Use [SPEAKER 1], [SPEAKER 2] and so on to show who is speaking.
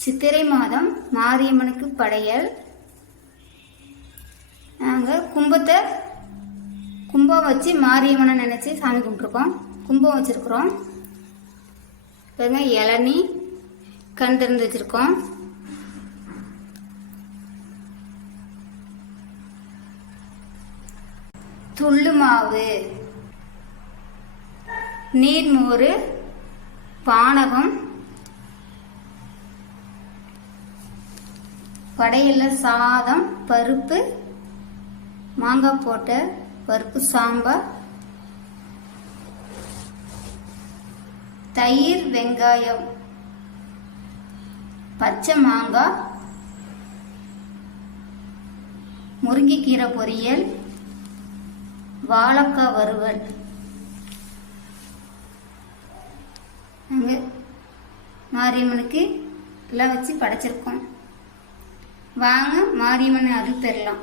[SPEAKER 1] சித்திரை மாதம் மாரியம்மனுக்கு படையல். நாங்கள் கும்பத்தை கும்பம் வச்சு மாரியம்மனை நினச்சி சாமி கும்பிட்ருக்கோம் கும்பம் வச்சுருக்குறோம். பாருங்க இளநி கண் திறந்து வச்சுருக்கோம். துள்ளு மாவு நீர்மோர் பானகம் படையில் சாதம் பருப்பு மாங்காய் போட்ட பருப்பு சாம்பார் தயிர் வெங்காயம் பச்சை மாங்காய் முருங்கைக்கீரை பொரியல் வாழைக்காய் வறுவல். நாங்கள் மாரியம்மனுக்கு எல்லாம் வச்சு படைச்சிருக்கோம். வாங்க மாரியம்மன் அருள் பெறலாம்.